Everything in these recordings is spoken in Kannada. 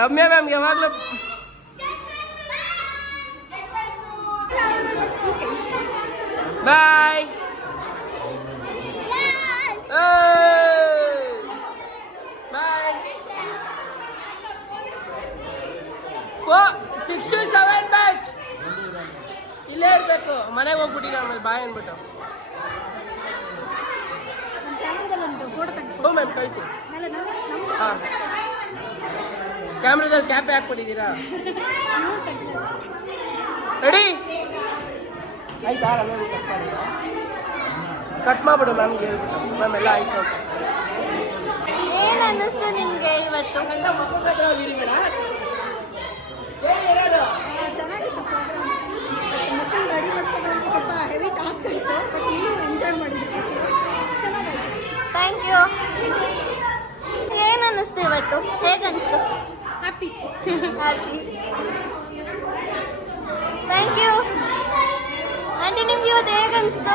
ರಮ್ಯಾ ಮ್ಯಾಮ್ ಯಾವಾಗಲೂ ಬಾಯ್. ಬಾಯ್. 6 to 7 ಬ್ಯಾಚ್ ಇಲ್ಲೇ ಇರಬೇಕು. ಮನೆಗೆ ಹೋಗ್ಬಿಟ್ಟಿಲ್ಲ ಆಮೇಲೆ ಬಾಯ್ ಅಂದ್ಬಿಟ್ಟು. ಹ್ಞೂ ಮ್ಯಾಮ್ ಕಳಿಸಿ. ಹಾಂ ಕ್ಯಾಮ್ರಾದಲ್ಲಿ ಕ್ಯಾಪೇ ಹಾಕ್ಬಿಟ್ಟಿದ್ದೀರಾ? ರೆಡಿ ಆಯ್ತಾ? ಕಟ್ ಮಾಡಿಬಿಡು ಮ್ಯಾಮ್ಗೆ ಹೇಳ್ಬಿಟ್ಟು. ಮ್ಯಾಮ್ ಎಲ್ಲ ಆಯ್ತು ಅಂತ. ಏನು ಅನ್ನಿಸ್ತು ನಿಮಗೆ ಇವತ್ತು? ಚೆನ್ನಾಗಿತ್ತು ಪ್ರೋಗ್ರಾಮ್. ಮಕ್ಕಳು ರೆಡಿ ಮಾಡ್ಕೊಂಡು ಸ್ವಲ್ಪ ಹೆವಿ ಟಾಸ್ಕ್ ಆಯಿತು, ಬಟ್ ಇನ್ನೂ ಎಂಜಾಯ್ ಮಾಡಿದ್ವಿ. ಚೆನ್ನಾಗಾಯ್ತು. Thank you. ಏನು ಅನ್ನಿಸ್ತು ಇವತ್ತು? ಹೇಗೆ ಅನ್ನಿಸ್ತು? Happy. Happy. Thank you. Aunty ನಿಮ್ಗೆ ಇವತ್ತು ಹೇಗೆ ಅನಿಸ್ತು?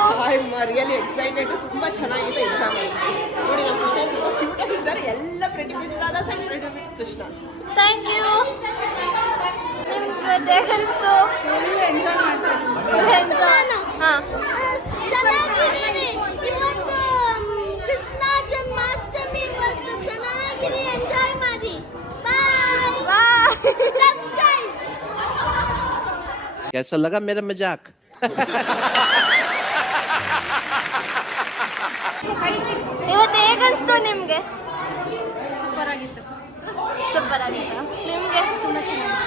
Really excited. ತುಂಬ ಚೆನ್ನಾಗಿದೆ ಎಕ್ಸಾಮ್. ನೋಡಿ ನಮ್ಮ ಕೃಷ್ಣ ತುಂಬ ಕ್ಯೂಟ್ ಆಗಿದ್ದಾರೆ. ಎಲ್ಲ ಪ್ರತಿಬಿಂಬರಾದ ಸಣ್ಣ ಕೃಷ್ಣ. Thank you. ನಿಮ್ಗೆ ಇವತ್ತು ಹೇಗೆ ಅನಿಸ್ತು? ಫುಲ್ ಎಂಜಾಯ್ ಮಾಡ್ತಾರೆ. Full enjoy. ಹಾಂ ಚೆನ್ನಾಗಿದ್ದೀನಿ. ಇವತ್ತು ಕೃಷ್ಣ ಜನ್ಮಾಷ್ಟಮಿ ಇವತ್ತು ಚೆನ್ನಾಗಿರಿ. ಎಂಜಾಯ್ ಮಾಡಿ. ಬಾಯ್ ಬಾಯ್. ಸಬ್ಸ್ಕ್ರೈಬ್. कैसा लगा मेरा मजाक? ಇವತ್ತು ಹೇಗೆ ಅನಿಸ್ತು ನಿಮಗೆ? ಸೂಪರ್ ಆಗಿತ್ತು. ಸೂಪರ್ ಆಗಿತ್ತು. ನಿಮಗೆ? ತುಂಬ ಚೆನ್ನಾಗಿತ್ತು.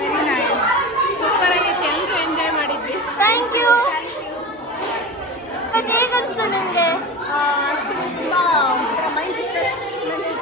Very nice. ಸೂಪರ್ ಆಗಿತ್ತು. ಎಲ್ಲರೂ ಎಂಜಾಯ್ ಮಾಡಿದ್ವಿ. Thank you. ಇವತ್ತು ಹೇಗೆ ಅನಿಸ್ತು ನಿಮಗೆ? ಆ್ಯಕ್ಚುಲಿ ತುಂಬ ಮೈಂಡ್ ರಿಫ್ರೆಶ್ಮೆಂಟ್